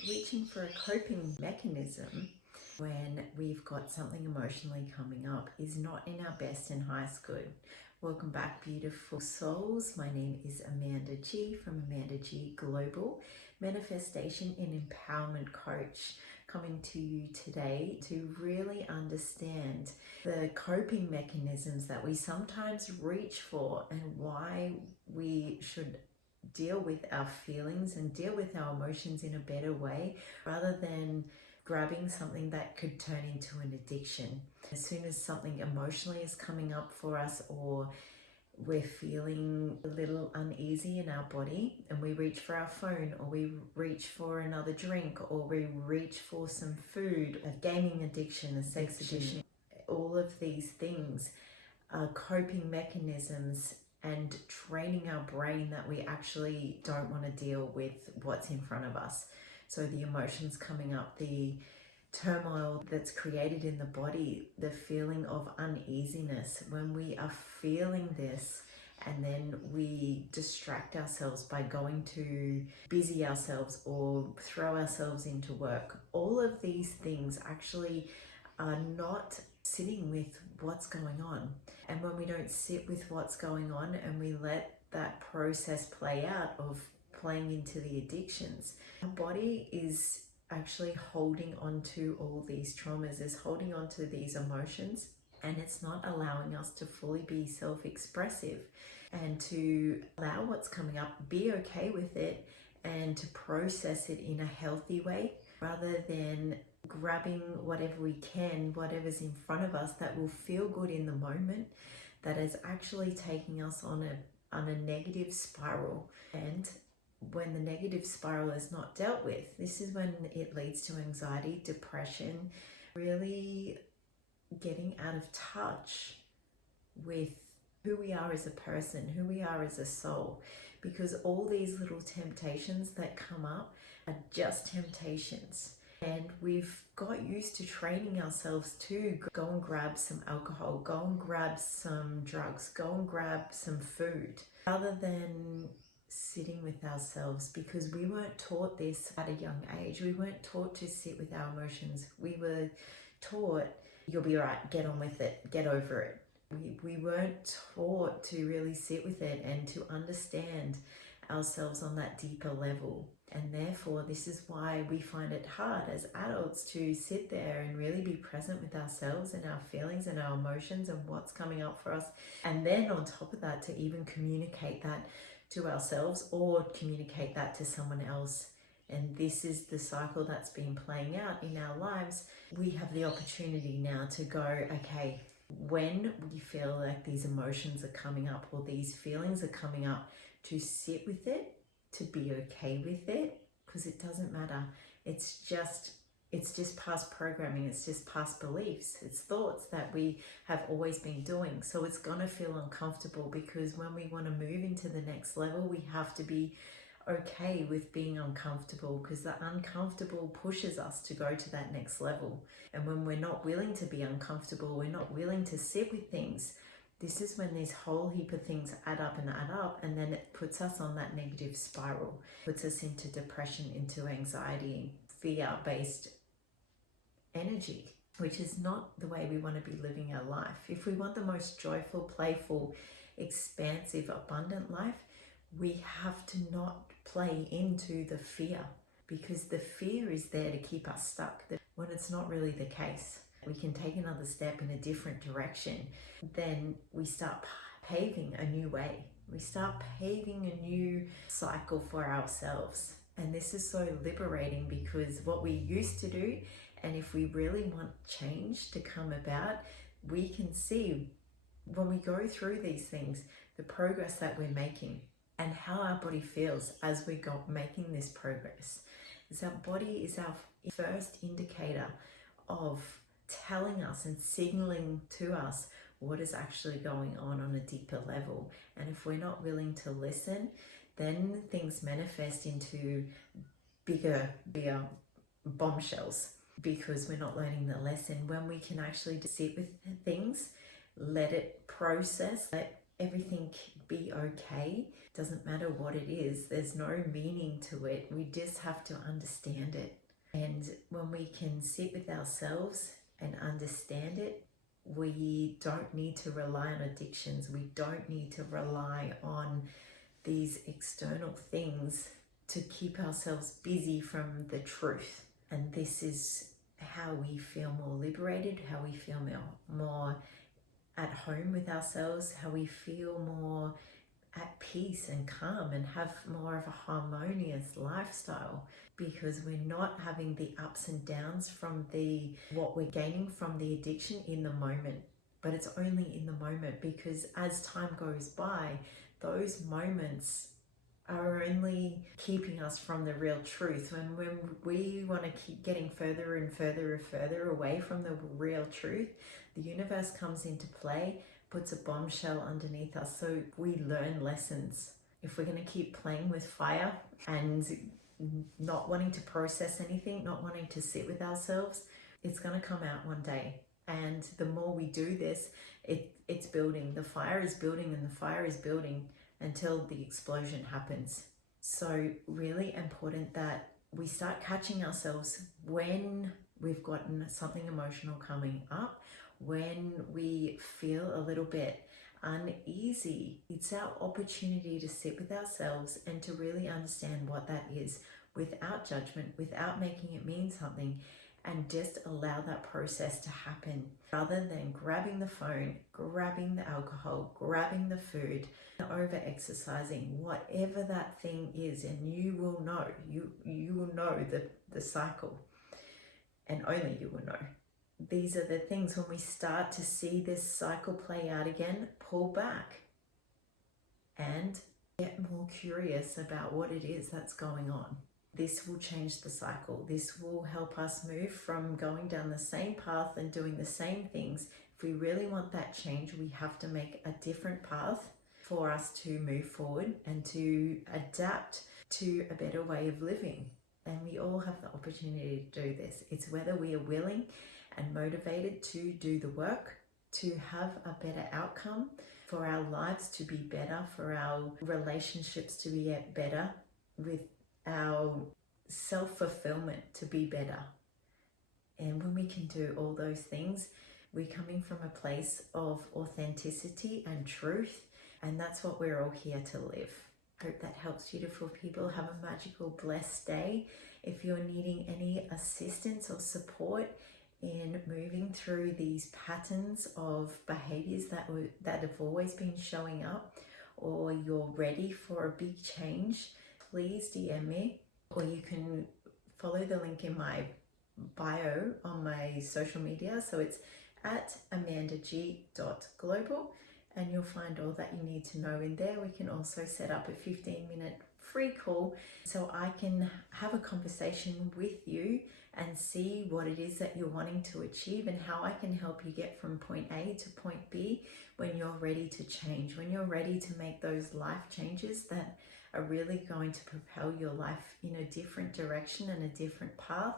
reaching for a coping mechanism when we've got something emotionally coming up is not in our best and highest good. Welcome back, beautiful souls. My name is Amanda G from Amanda G Global, Manifestation and Empowerment Coach, coming to you today to really understand the coping mechanisms that we sometimes reach for and why we should deal with our feelings and deal with our emotions in a better way rather than grabbing something that could turn into an addiction. As soon as something emotionally is coming up for us, or we're feeling a little uneasy in our body and we reach for our phone, or we reach for another drink, or we reach for some food, a gaming addiction, a sex addiction, all of these things are coping mechanisms and training our brain that we actually don't want to deal with what's in front of us. So the emotions coming up, the turmoil that's created in the body, the feeling of uneasiness, when we are feeling this and then we distract ourselves by going to busy ourselves or throw ourselves into work, all of these things actually are not sitting with what's going on. And when we don't sit with what's going on and we let that process play out of playing into the addictions, our body is actually holding on to all these traumas, is holding on to these emotions, and it's not allowing us to fully be self-expressive and to allow what's coming up, be okay with it, and to process it in a healthy way rather than grabbing whatever we can, whatever's in front of us that will feel good in the moment, that is actually taking us on a negative spiral. And when the negative spiral is not dealt with, this is when it leads to anxiety, depression, really getting out of touch with who we are as a person, who we are as a soul, because all these little temptations that come up are just temptations. And we've got used to training ourselves to go and grab some alcohol, go and grab some drugs, go and grab some food, rather than sitting with ourselves, because we weren't taught this at a young age. We weren't taught to sit with our emotions. We were taught, you'll be right, get on with it, get over it. We weren't taught to really sit with it and to understand ourselves on that deeper level. And therefore, this is why we find it hard as adults to sit there and really be present with ourselves and our feelings and our emotions and what's coming up for us. And then on top of that, to even communicate that to ourselves or communicate that to someone else. And this is the cycle that's been playing out in our lives. We have the opportunity now to go, okay, when we feel like these emotions are coming up or these feelings are coming up, to sit with it, to be okay with it, because it doesn't matter. It's just past programming. It's just past beliefs. It's thoughts that we have always been doing. So it's gonna feel uncomfortable, because when we want to move into the next level, we have to be okay with being uncomfortable, because the uncomfortable pushes us to go to that next level. And when we're not willing to be uncomfortable, we're not willing to sit with things, this is when this whole heap of things add up, and then it puts us on that negative spiral, puts us into depression, into anxiety, fear-based energy, which is not the way we want to be living our life. If we want the most joyful, playful, expansive, abundant life, we have to not play into the fear, because the fear is there to keep us stuck when it's not really the case. We can take another step in a different direction. Then we start paving a new way. We start paving a new cycle for ourselves. And this is so liberating, because what we used to do, and if we really want change to come about, we can see when we go through these things, the progress that we're making and how our body feels as we go making this progress. Is our body is our first indicator of telling us and signaling to us what is actually going on a deeper level. And if we're not willing to listen, then things manifest into bigger bombshells, because we're not learning the lesson. When we can actually just sit with things, let it process, let everything be okay. Doesn't matter what it is, there's no meaning to it. We just have to understand it. And when we can sit with ourselves and understand it, we don't need to rely on addictions. We don't need to rely on these external things to keep ourselves busy from the truth. And this is how we feel more liberated, how we feel more at home with ourselves, how we feel more at peace and calm and have more of a harmonious lifestyle, because we're not having the ups and downs from what we're gaining from the addiction in the moment. But it's only in the moment, because as time goes by, those moments are only keeping us from the real truth. When we want to keep getting further and further and further away from the real truth, the universe comes into play, puts a bombshell underneath us so we learn lessons. If we're going to keep playing with fire and not wanting to process anything, not wanting to sit with ourselves, it's going to come out one day. And the more we do this, it's building. The fire is building and the fire is building until the explosion happens. So really important that we start catching ourselves when we've gotten something emotional coming up, when we feel a little bit uneasy. It's our opportunity to sit with ourselves and to really understand what that is without judgment, without making it mean something, and just allow that process to happen rather than grabbing the phone, grabbing the alcohol, grabbing the food, over exercising, whatever that thing is. And you will know, you will know the cycle, and only you will know. These are the things, when we start to see this cycle play out again, pull back and get more curious about what it is that's going on. This will change the cycle. This will help us move from going down the same path and doing the same things. If we really want that change, we have to make a different path for us to move forward and to adapt to a better way of living. And we all have the opportunity to do this. It's whether we are willing and motivated to do the work, to have a better outcome, for our lives to be better, for our relationships to be better, with our self-fulfillment to be better. And when we can do all those things, we're coming from a place of authenticity and truth, and that's what we're all here to live. Hope that helps, beautiful people. Have a magical, blessed day. If you're needing any assistance or support in moving through these patterns of behaviors that have always been showing up, or you're ready for a big change, please DM me, or you can follow the link in my bio on my social media. So it's at amandag.global, and you'll find all that you need to know in there. We can also set up a 15-minute free call so I can have a conversation with you and see what it is that you're wanting to achieve and how I can help you get from point A to point B when you're ready to change, when you're ready to make those life changes that are really going to propel your life in a different direction and a different path.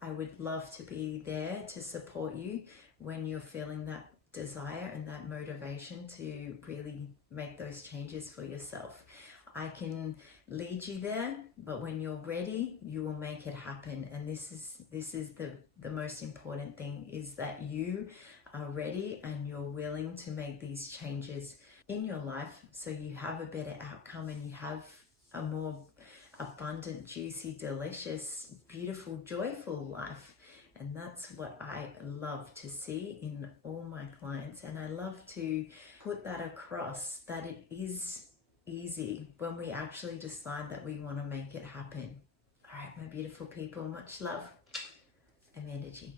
I would love to be there to support you when you're feeling that desire and that motivation to really make those changes for yourself. I can lead you there, but when you're ready, you will make it happen. And this is the most important thing, is that you are ready and you're willing to make these changes in your life so you have a better outcome and you have a more abundant, juicy, delicious, beautiful, joyful life. And that's what I love to see in all my clients. And I love to put that across, that it is easy when we actually decide that we want to make it happen. All right, my beautiful people, much love. Amanda G.